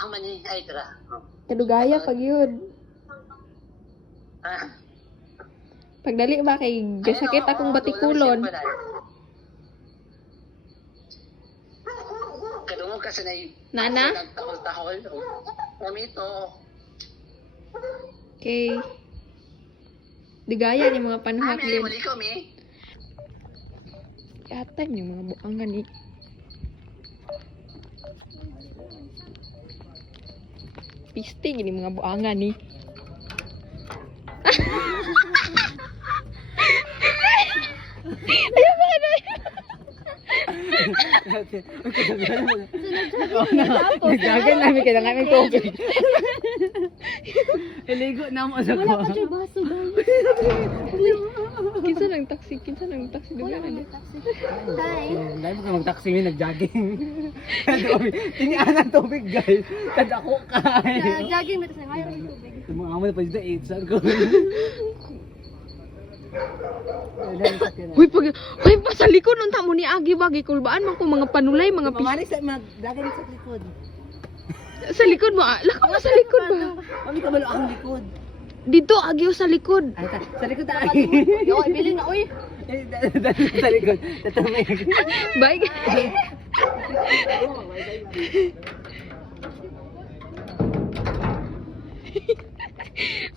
ang mani ay tara. Kadugaya pag yun. Ah. Pagdali ba kay gasakit akong batikulon. Kadungog kasi na Nana? nagtahol-tahol. Gamito. Okay. Digaya ni mga panuhak Ami, din. wali ko, mi. Yatan yung mga buangan ni. Pisting ini mga buangan ni. Ayaw ba na? Nagdagan namin kailangan ng tubig. Iligo na mo sa ko. Wala pa siya baso daw. Kinsa ng taxi? Duga na di. Hi. Dahil mo ka mag-taxi mi nag-jogging. Tingian ang tubig guys. Kadako kay. Jogging mo sa ngayon ng tubig. Mga amo na pa dito 8 saan ko. Uy, pa sa likod nun tamo ni Agi bagi kulbaan man ko mga panulay, mga pis. Mamani sa magdagan sa likod. Sa likod mo, laka mo sa likod ba? Mami kabalo ang likod. Dito Agi o sa likod. Ay sa likod ta. Yo, ibili na uy. Sa likod. Tatamay. Bye.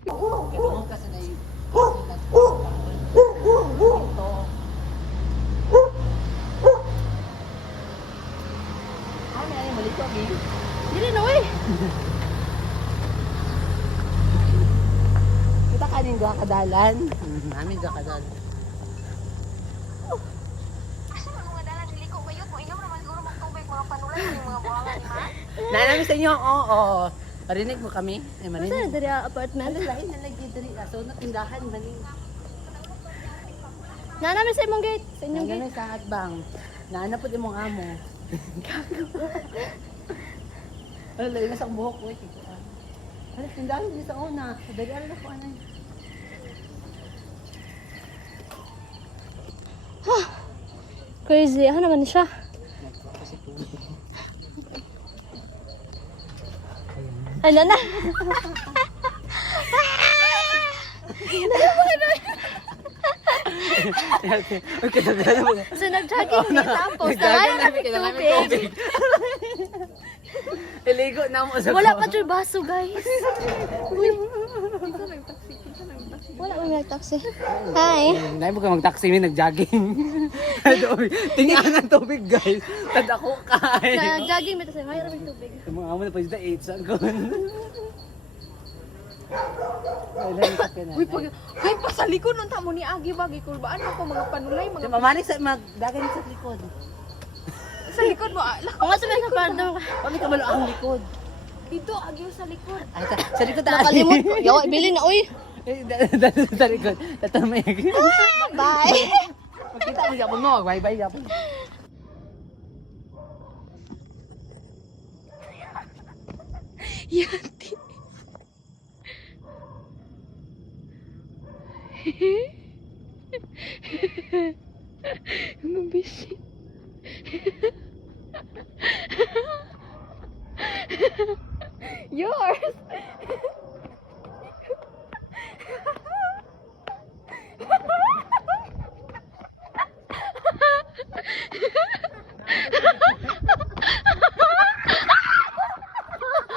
Kadungog kasi na yun. Ano yan, malikot eh. Dili na uy. Kita kanin gwa kadalan. Amin gwa kadalan. Nanami sa inyo, oo. Parinig mo kami. Ay, Saan marinig. dari apartment? Ano lain na lagi diri. So, natindahan, mani. Na namin sa imong gate, sa inyong gate. Nanami sa hatbang. Naanapod imong amo. Ano, lain na sa buhok ko. Ano, tindahan din sa una. Dali, ano ko, ano. Crazy, ano naman siya? Ano na? Okay, nagdala mo. So nag-jogging ni tapos nalayan kami tubig. Iligo na mo sa Wala pa siya baso guys. Wala pa may taxi. Hi. Dahil mo ka mag-taxi mi nag-jogging. Tingian ang tubig guys. Tadako kay. Nag-jogging mo kasi mayroon may tubig. Mga amo na pa dito 8 saan ko. Uy, pa sa likod nun tamo ni Agi bagi kulbaan mo ko mga panulay, mga Mamani sa magdagan sa likod. sa likod mo. Laka mo sa pardo. Kami kabalo ang likod. Dito Agi sa likod. Ay, sa likod ta. Nakalimot ko. Yo, ibili na uy. Sa likod. Tatamay. Bye. Magkita mo yapon mo. Bye-bye yapon. Yati. Mabisi. Yours.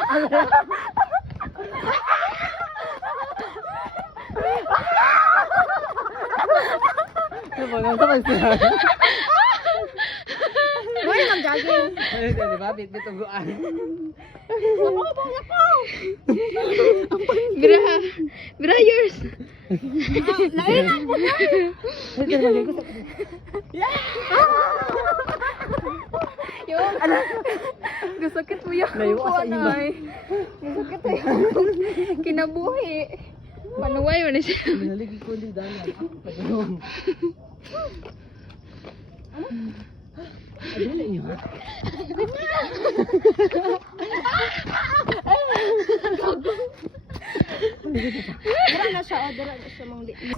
Ano ba? Ano ba siya? Uy, mag-jogging. Ay, di ba? Bituguan. Bra yours. Lain na po na. Yo, gasakit mo yung Layo ka sa iba. Gasakit mo yung kinabuhi. Panuway mo na siya. Naligid ko ulit dahil. Pagulong. Adala niyo ha? Dara na siya, dara na siya mong liit.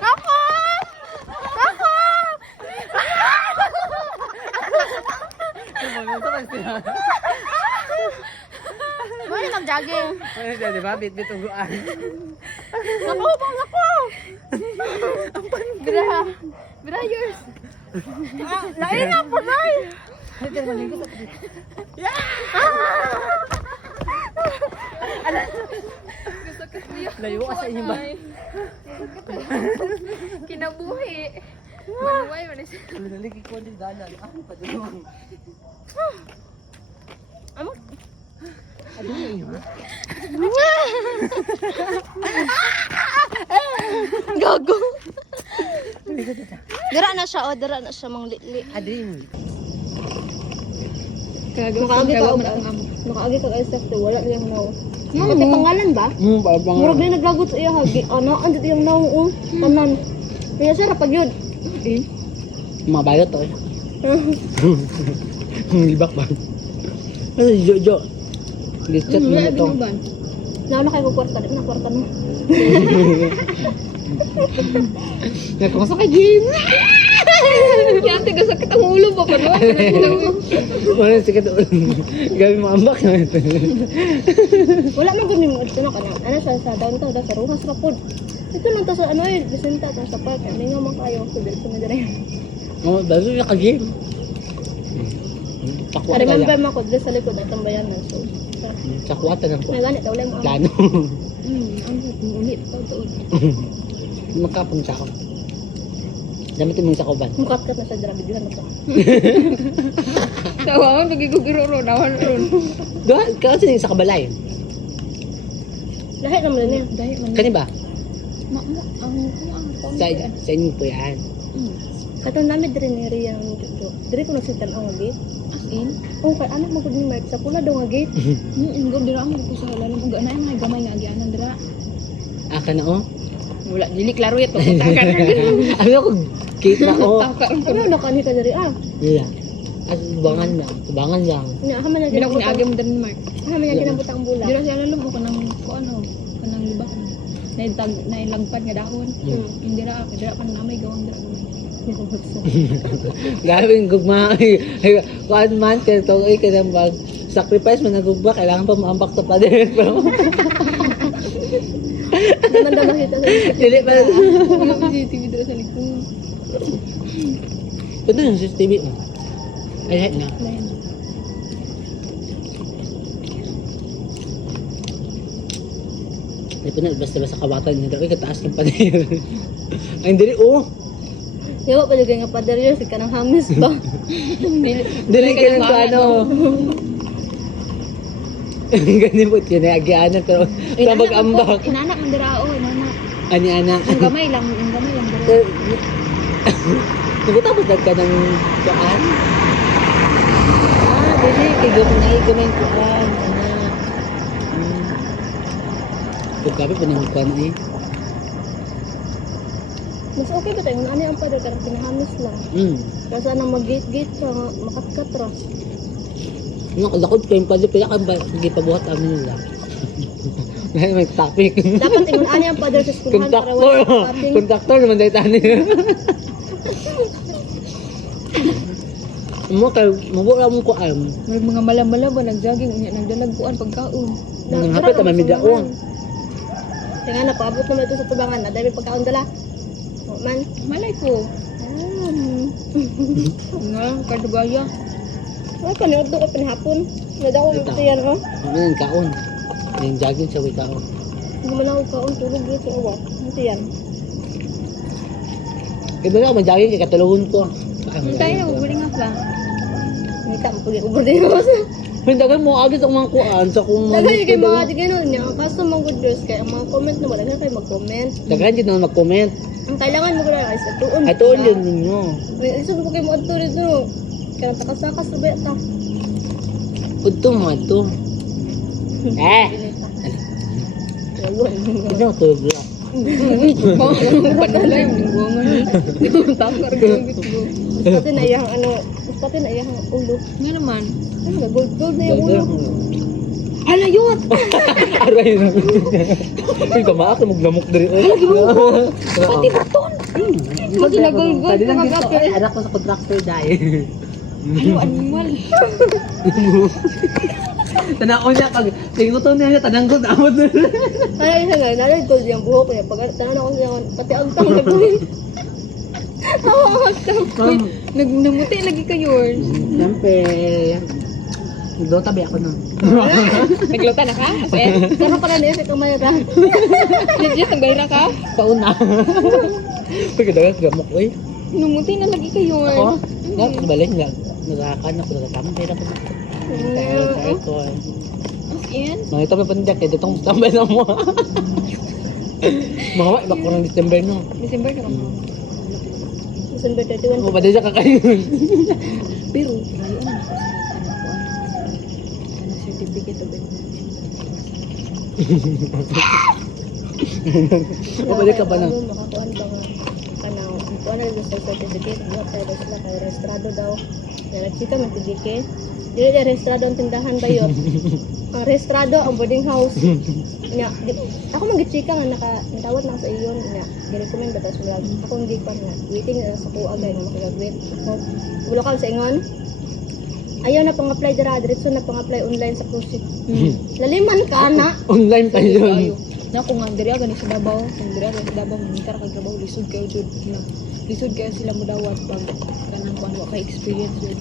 Ako! Ako! man sila. Mali mag-jogging. Ano siya, di ba? Bit-bit uguan. Naku, naku! Bira. Bira, yours. Lain na po, Nay! Ay, dyan, maligo sa Gusto ko siya. Layo ka sa inyo ba? Kinabuhi. Manuway, manis. Naligi ko din dalan. Ano pa doon? Amo? Ano yun? Gago. Dira na siya, o dira na siya mang litli. Ading. Makaagi ka, makaagi ka kay Steph, wala niyang naw. Pati pangalan ba? Babang. Murag na naglagot sa iya hagi. Ano, andito yung naw, tanan. Kaya siya rapag yun. Mga bayot to eh. Libak ba? Ano si Jojo? Gischat mo na to. Nauna kayo kwarta, di na kwarta mo. Nagkumasa kay Jin. Kaya tiga sakit ang ulo ba pa no? Wala sikat ulo. Gabi mo ambak na ito. Wala man gumi mo ito na kana. Ano siya sa downtown daw sa Ruhas ra pod. Ito man to sa ano eh, Vicenta ta sa park. Hindi nga man kayo sa dito na dire. Oh, bago na kagim. Takwata Remember lang. mo ko dito sa likod at tambayanan. So, Takwata lang po. may ganit daw lang mo. Plano. Ang ulit to to. Makapunta ko. Damitin mo sa kuban. Mukat-kat na sa dira videohan mo to. Tawa mo pagigugiro ro nawan ron. Doon, kasi sa kabalay. Lahat naman niya. Dahil man Kani ba? ang Sa inyo po yan. Katong namin dire ni Rian dito. Dire ko nagsitan ang gate. as in. Oh, kay anak mo gud ni Mark sa pula daw nga gate. Inggo dira mo ko sa halalan ug ana ay gamay nga agianan dira. Aka na oh. Wala dili klaro ito putakan. Ano ko, kita ko. Ano na kani ka diri ah? Yeah. At tubangan lang. Tubangan lang. Nya ha man na Bila ko ginabutang. niagi mo din Mark. Ha man na ginabutang bulan. Dira siya lalom ko nang ko ano kanang libak. Nailagpad nga dahon. Hindi ra dira pa namay gawang dira. Gawin gugma. Kuan man kaya to ay kanang mag sacrifice man nagugba kailangan pa maambak to pa din. Naman daw makita sa Dili pa. Yung CCTV dira sa likod. Ito yung CCTV mo. Ay, lahat na. Ito na, basta-basta kawatan niya. Ay, kataas yung pader. Ay, hindi rin, oh. Yawa pa lugay nga pader yun, si kanang hamis ba? Dili ka ng ano. Ganyan po, kinayagyanan. Pero, mag-ambak. Inanak man dira o inanak. Ani-anak. Ang gamay lang dira. Nagutapos ka ng kuan? Ah, dili. Kaya gamay yung kuan. Pagkabi pa ng kuan eh. Mas okay ba tayo? Ano yung pader karang pinahamis lang. Kasi nang mag-gate-gate ka, makatkat ra. Lakod ko yung pwede kaya ba hindi pa buhat amin nila. Dahil may topic. Dapat ingon ano yung pader sa skulahan para wala Kontaktor. pating. Kontaktor naman dahil tani. Mo kay mabura mo ko am. May mga malamala ba nagjogging unya nagdalagpuan pagkaon. Nang hapit naman midao. Kaya nga napaabot naman ito sa tubangan na dahil pagkaon dala. O man. Malay ko. Nga kadugaya. Ay, panood doon ka pinahapon. Nadawa mo ito yan, oh. Ano yung kaon? Yung jogging sa way kaon. Hindi mo lang ako kaon, tulog dito, oh. Ito yan. Iba na ako mag-jogging kaya katulungan ko. Hintay na bubuling nga pa. Nita mo pag i-over din mo. Hintagan mo agad ang mga kuan sa kung Lagay yung kay mga di gano'n niya. Ang kaso mga good news kaya ang mga comment na wala na kayo mag-comment. Daghan din naman mag-comment. Ang kailangan mo gano'n ay sa tuon. Ay tuon yun ninyo. Isa ko kayo mo tuon dito. Kaya takas-takas na ba ito? Udto mo ito. Eh! Ito mo tulog lang. Padalay yung linggongan ni. Takar gawit ko. Pati na iyang ano, pati na iyang ulo. Nga naman. Ano ba, gold na yung ulo. Ala yun! Aray na. Uy, kamaak na maglamok dari. Pati baton! Kasi nagulgol Pwede lang ka dito. kagabi. Ay, anak ko sa contractor dahil. Ano, animal. Tanaw niya pag tinguton niya tanang ko naamot. Kaya isa nga, nalagay ko yung buhok niya. Pag tanan ako siya, pati ang tang nagawin. Oo, ang tang. Namuti lagi kayo. Siyempre, nagluto tabi ako nun. Nagluta na ka? As in, Karoon ka na niya sa kamayra. legit, nagbayra ka? Pauna. Pagkadagat gamok ko eh. Numuti na lagi kayo. Ako, nga, balik nga. Nagakan ako, nagatamang pera ko. Kaya ko eh. As in, Mga ito may pandak eh, ditong tambay na mo. Mga wa, iba ko ng December no. December na ka mo. December 31. Ano ba din siya kakainin? Pero, ngayon na ako sa certificate of O ba ka ba na? Makakuan ba nga? Kanang, kuan na sa certificate. Buhat tayo daw sila kay registrado daw. Yan, nagchika man tigike. Dili na registrado ang tindahan ba yun? Ang registrado ang boarding house. Nya, ako mag-chika nga nakadawat na ako sa iyon. Nya, gi-recommend ba tapos vlog. Ako hindi pa nga. Waiting na lang sa kuha gay nga makagraduate. Ulo ka sa ingon. Ayaw na pang-apply dira, diretso na pang-apply online sa cruise ship. Laliman ka na. Online pa yun. Ayo. Na kung ang diri gani sa Davao, kung diri sa Davao mintar kag trabaho lisod kayo jud na. Lisod kayo sila mo dawat pag kanang kuan wa kay experience jud.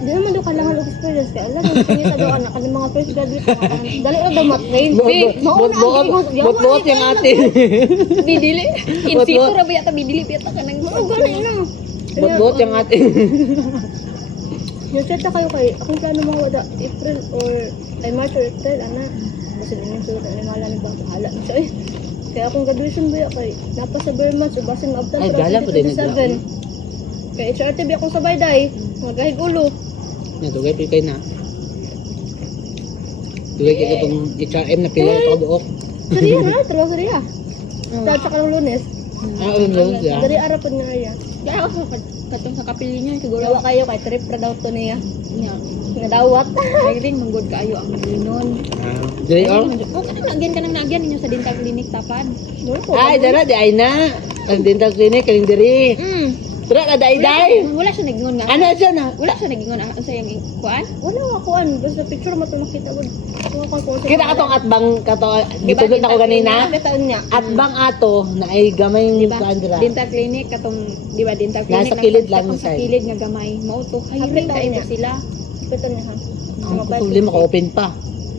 Hindi naman daw kailangan ng experience. Kaya alam, yung pangita daw anak. Kasi mga fresh graduate na dali na daw mat-train. Bot-bot yung ate. Bidili. In situ ra ba yata bidili yata kanang Oo, ganun na. Bot-bot yung ate. Yung chat na kayo kay, akong plano mga wada, April or, ay March or April, ana. Kasi nang sulat ang nangala ni Bang, hala na siya eh. Kaya akong graduation ba yun kay, napa sa Vermont, so basin maabtan Ay, para gala po din 2027. Kaya HRT ba akong sabay day, magahig ulo. Nadugay pa kayo na. Dugay kayo itong HRM na pila ito buok. Sariya na, trabaho sariya. Sa ka ng Lunes, Ah, yun siya. dari arapan na iya. kaya ako sa katong sa kapili niya siguro Gawa kayo kay trip ra daw to niya. niya. Nadawat. Ay rin manggod kaayo ang linon. Dili oh. Oh, kanang nagyan ninyo sa dental clinic tapad. Ay, dara di ay na. Ang dental clinic kaling diri. Dara na day. Wala siya nagingon nga. Ano siya na? Wala siya nagingon ang sa yung kuan. Wala nga kuan, basta picture mo ito makita ko. Kita ka tong atbang kato dito doon ako ganina. Taon niya. Atbang ato na ay gamay ni Diba? Kandra. Dental clinic katong di ba dental clinic Nasa kilid lang sa side. kilid nga gamay. Mao to kayo Hapit rin taon kayo niya. sila. Hospital niya ha. Ang problema ko open pa.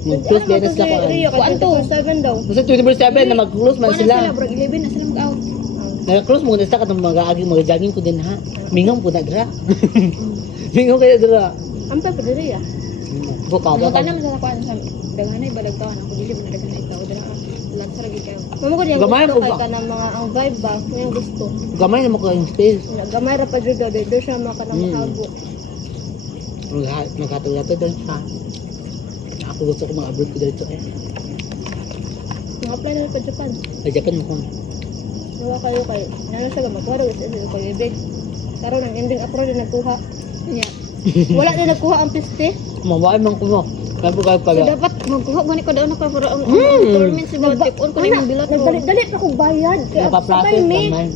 Mag-close din na sila ko. Kuan to? 7 daw. Basta 24/7 na mag-close man Kuan sila. sila bro 11 na sila mag-out. Nag-close mo na sa katong mag-jogging ko din ha. Mingong po na dira. Mingong kayo dira. Ang pa diri ah. Buka Ano ba? ka naman sa kuan sa daghanay balagtawan ako dili ba na daghanay tao dira. Lansa lagi kayo. Mamo ko diyan Gamay gusto mo kay ba? ka ng mga ang vibe ba, may gusto. Gamay na mo ko yung space. Gamay ra pa jud daw, do siya maka nang mahabo. Nagkatulato doon siya. Ako gusto ko mag-abroad ko dito eh. Nga apply na sa Japan. Sa Japan mo kung Gawa kayo kay nana sa magwaro sa ko ibig. Karon ang ending abroad na nagkuha. Yeah. Wala na nagkuha ang piste. mawaan man ko mo. Kaya po kayo So pala. dapat magkuha gani ko daw na ko para ang government sa mga tip on ko na yung bilat ko. Nagdali pa kog bayad. Kaya Napaprocess naman.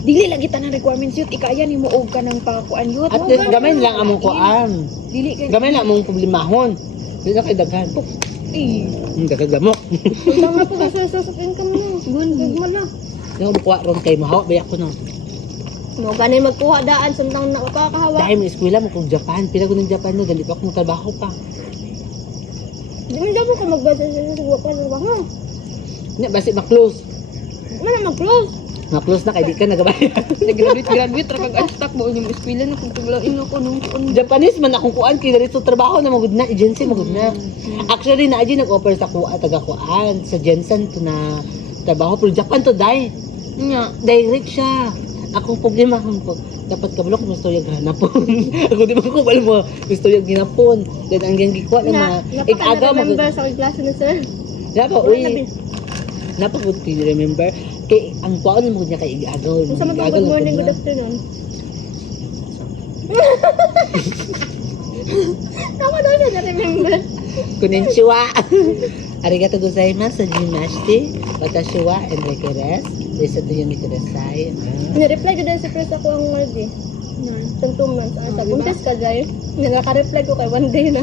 Dili lagi tanang requirements yut ikaya nimo og kanang pakuan yut. At least gamay lang among kuan. Dili kay Gamay lang among problemahon. Hindi na kayo daghan. Daghagamok. tama pa sa income na. Gugma na. Yung bukuha ron kay mahawa bayak ko no. No, ganay magkuha daan samtang nakakahawa. Dahil may eskwela mo kung Japan. Pila ko ng Japan no. Dali pa akong trabaho pa. Di man daw ko magbasa sa suwa pa ba ha? Hindi, basi ma-close. Mana mag-close? Ma-close na kay di ka nagabayad. graduate ra kag unstuck mo yung eskwela na kung tuglain ako nung Japanese man akong kuan kay dito trabaho na magud na agency magud na. Actually na aji nag-offer sa kuha taga kuan sa Jensen to na trabaho pero Japan to dai. nya. Direct siya. Akong problema ko dapat kabalo ko gusto yung hanapon. Ako di ba ko alam mo gusto yung ginapon. Then ang yang gikuha ng mga ig-aga mo. Napaka-remember sa klase ni sir. Dapat uy. Napagod ko remember kay ang kuan mo niya kay ig-agaw. Kung sa mga good morning, good afternoon. Tama daw siya na-remember. Konnichiwa. Arigato gozaimasu, hajimashite. Watashi wa Enrique Reyes. Lisa to Unique Resai. Ni-reply ko dahil sa first ako ang word eh. than 2 months. Ano sa buntis ka, Jay? Nagaka-reply ko kay 1 day na.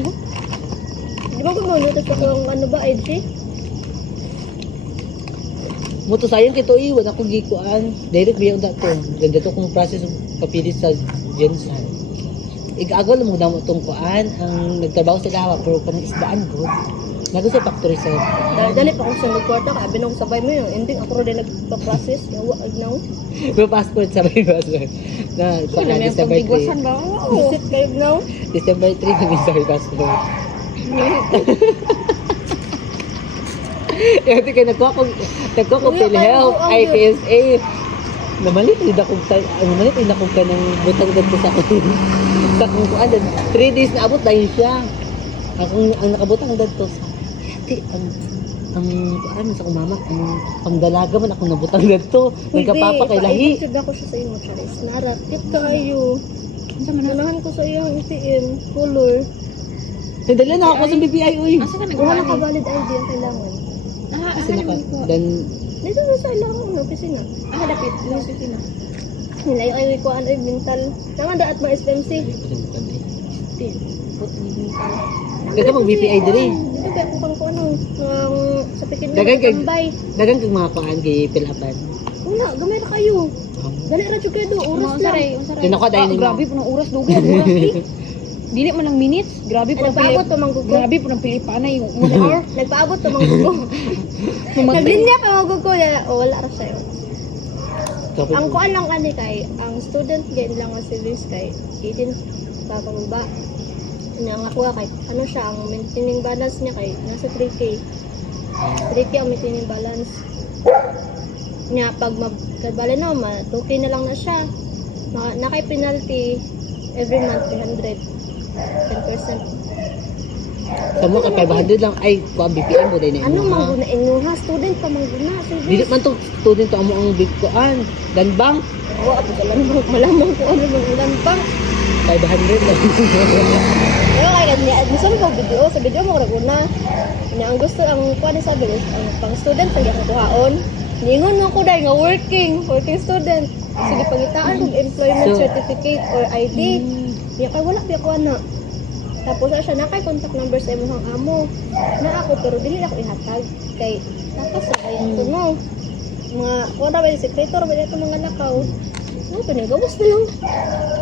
Di ba kung manutas ako ano ba, IG? Muto sayang kito iwan ako gikuan. Direct biya unta to. Ganda to kung process of papili sa Jensen. Igaagaw lang mo daw mo tong kuan ang nagtrabaho sa gawa pero kanang isdaan good. Nago sa factory sa Dali pa kung sa kwarta ka, abin akong sabay mo yung ending ako rin nagpa-process. Yawa, agnaw. may passport sa may passport. Na Ano kuan na yung December 3. pambigwasan ba? Oo. Visit kayo, agnaw. December 3 kami sa may passport. Kasi kaya nagkuha ko Kuya, PhilHealth, kayo, ay PSA. Namalit rin ako ka ng butang dito sa sa kung kuan 3 days na abot dahil siya. Ang nakabutang dito sa ti ang kuan sa kumama ang dalaga man ako nabutang dito. Nagkapapa kay lahi. Ay, ako siya sa imo, Charis. Narakit kayo. Manahan ko sa iyo ang ATM, color. Nadala na ako sa BPI uy. Asa ka Wala nagkuha ka ni? valid ID ang kailangan. Kasi naka dan Dito na sa ilang ng opisina. Dapit. Yung opisina. Nilayo ay ko ano mental. Naman daat ma SMC. Daga mag BPI diri. Dito kaya kung kung ano, sa pikin mo Dagan kay tambay. dagan kag mga kuan kay pilapan. Wala, gamay na kayo. Dali ra jud kayo do, oras lang. Tinako dahil ni Grabe po ng oras dugo. Oras eh. Dili man ng minutes. Grabe po ng Nagpaabot pa manggugo. Grabe po ng Pilipanay yung 1 hour. Nagpaabot pa manggugo. Naglinya pa manggugo ya, wala ra sayo. Ang kuan lang ani kay ang student gain lang ang service kay 18 pa pababa. Nga kuha kay ano siya ang maintaining balance niya kay nasa 3K. 3K ang maintaining balance. Nya pag magkabala na 2K na lang na siya. Na kay penalty every month 300. 10%. Sa mo ka 500 lang ay kuan BPI mo dahil Ano na. mangguna inuha student pa mangguna Dili service. man to student to amo ang big kuan. Dan bang Wa ako malamang ko ano bang ulan pang. 500 lang. Pero kaya ni admission ko video sa video mo ra una. Nya ang gusto ang kuan sa bilis ang pang student pag ako kuhaon. Ningon mo ko dai nga working student. Sige pangitaan kog employment So- certificate or ID. Ya kay wala biya ko ana. Tapos siya na kay contact number sa imong amo. Na ako pero dili ako ihatag kay nakasabayan ko no. Mga wala ba yung sekretor ba ito mga lakaw. No, panigawas na lang.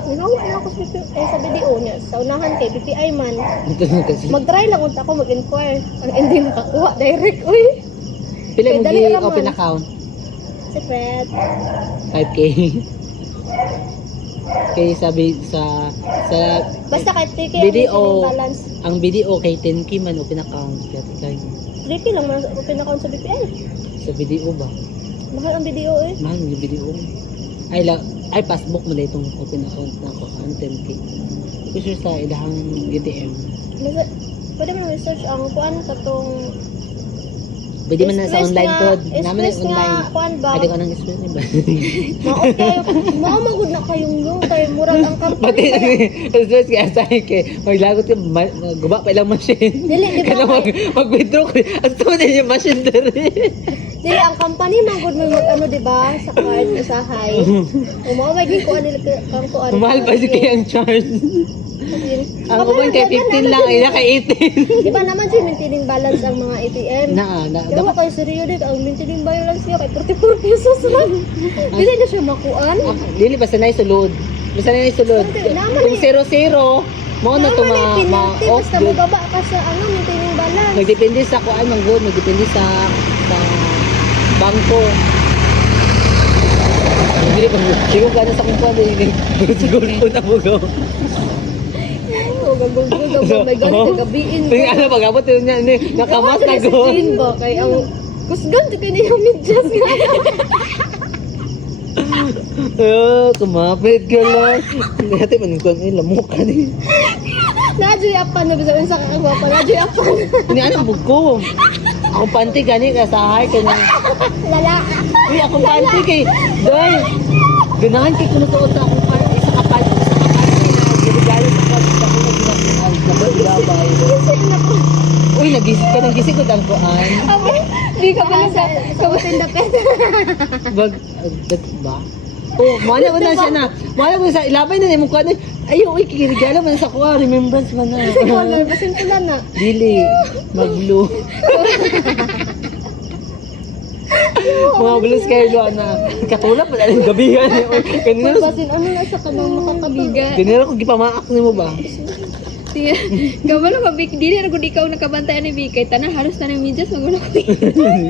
Nagawa na ako sa video niya. Sa unahan kay BPI man. Ito na kasi. Mag-try lang unta ako mag-inquire. Ang hindi makakuha direct. Uy, Pila mo dali gi naman. open account? secret. 5k. Kay sabi sa Basta kahit 3K Video. ang balance. ang video kay 10k man open account kaya 3K lang man open account sa BPI. sa video ba? Mahal ang video eh. Mahal yung video. Ay passbook mo na itong open account na ako ang 10k. Kasi sa ilahang ATM. Pwede mo research ang kuan katong Pwede man na sa online code. Naman na Express online. nga kuan ba? Adi ko nang explain ba? Maot kayo. Maamagod na kayong yung tayo murag ang Pati company. stress kaya sa kay maglagot ka guba pa ilang machine. Dili, di ba, Kaya mag-withdraw ko. As to na yung machine dere. Dili ang company magud mo mag ano di ba sa card usahay. Umao may gikuan nila kang kuan. Mahal pa si kaya ang charge. Ang uban kay 15 lang ay naka 18. Di ba naman siya maintaining balance ang mga ATM? Na Di ba kayo seryo din ang maintaining balance niya kay 44 pesos lang. Dili na siya makuan. Dili basta na isulod. Basta na isulod. Naman Kung eh. 0-0, mo na to Naman penalty off basta good. mababa ka sa ano maintaining balance. Magdepende sa kuan mang good, magdepende sa bangko. Dili pa siguro ka na sa kumpuan din. Siguro po na mo go. Oh, gagawin ko my god, gabiin Ting ano pag-abot yun niya ni nakamas na go. ba kay ang kusgan to kini yung medyas nga. Kumapit ka lang. Dati man ko ay lamok ka ni. Nadyo yapan na bisan sa kakagwapa, nadyo yapan. Ni ano buko. Ako panty gani ka sa hay kanya. Lala. Uy, ako panty kay Doy. Ganahan kay kuno sa akong panty sa kapanty na gigalo sa kapanty ko nagabay. Uy, nagising ko dang kuan. Di ka pa sa kabutin dapet. Bag that ba? Oh, mana ko na siya na. Mana ko sa ilabay na mo kuan. Ayo, uy, kirigala man sa kuha, remembrance man na. Kasi ko na basin tula na. Dili, maglo. Mga blues kayo doon na katulap pa lang gabihan. Kanina, Basin ano na sa kanang makakabiga. kanina ko gipamaak ni mo ba? Gawalo ka, Bik. Dili na kung ikaw nakabantayan ni Bik. Kay tanan, halos tanan medyas. Magulo ko.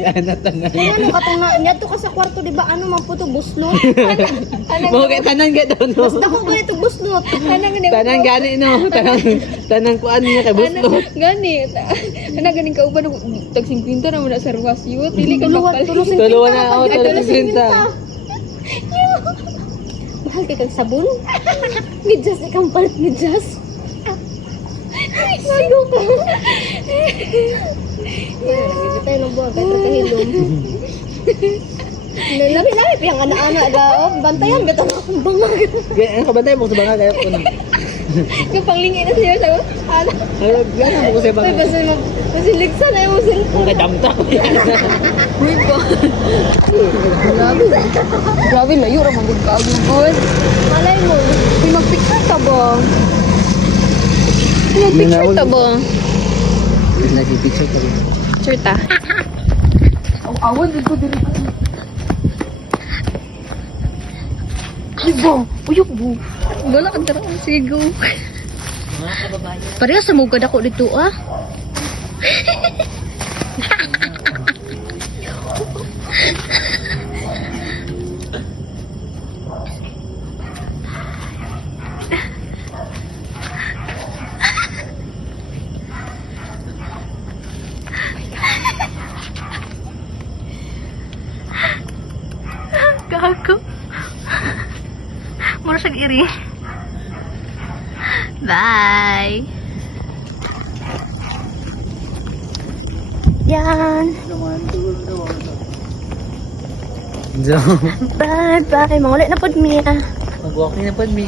Anak tanan. Ano ka nga, niya to ka sa kwarto, di ba? Ano, magputo buslot. Mga kay tanan ka daw no. Basta ko ganito buslot. Tanan gani no. Tanan kuan niya kay buslot. Gani. Ana ganing kauban tag 50 na muna sa ruwas yun. Dili ka Tuluwan, magpalit. Tuluwan na ako, tuluwan na. Mahal kay kang sabon. Midjas, ikang palit midjas. Sigo ka. Yan, nagigit tayo ng buwan, kahit kahilom. Labi-labi, piyang ana-ana, agaob. Bantayan, gata na akong bangag. Ang kabantay mo sa banga kayo ko. Yung panglingi na siya sa ano. Ay, gana mo ko sa Ay, banga. basiligsan na yung cellphone. Ang kadamta. Uy ko. Grabe layo ra man gud ka good. Malay mo. Uy magpicture ta ba? Magpicture ta ba? Lagi picture pa rin. Picture ta. Ang awan gud ko diri. Ibo, uyok bu. Wala ka dara sigo. Pareha sa mugad ako dito ah. Gago. Mura sa iri. Bye. Yan. So, Bye, bye. Mangulit na po, Mia. mag-walking na pa mi.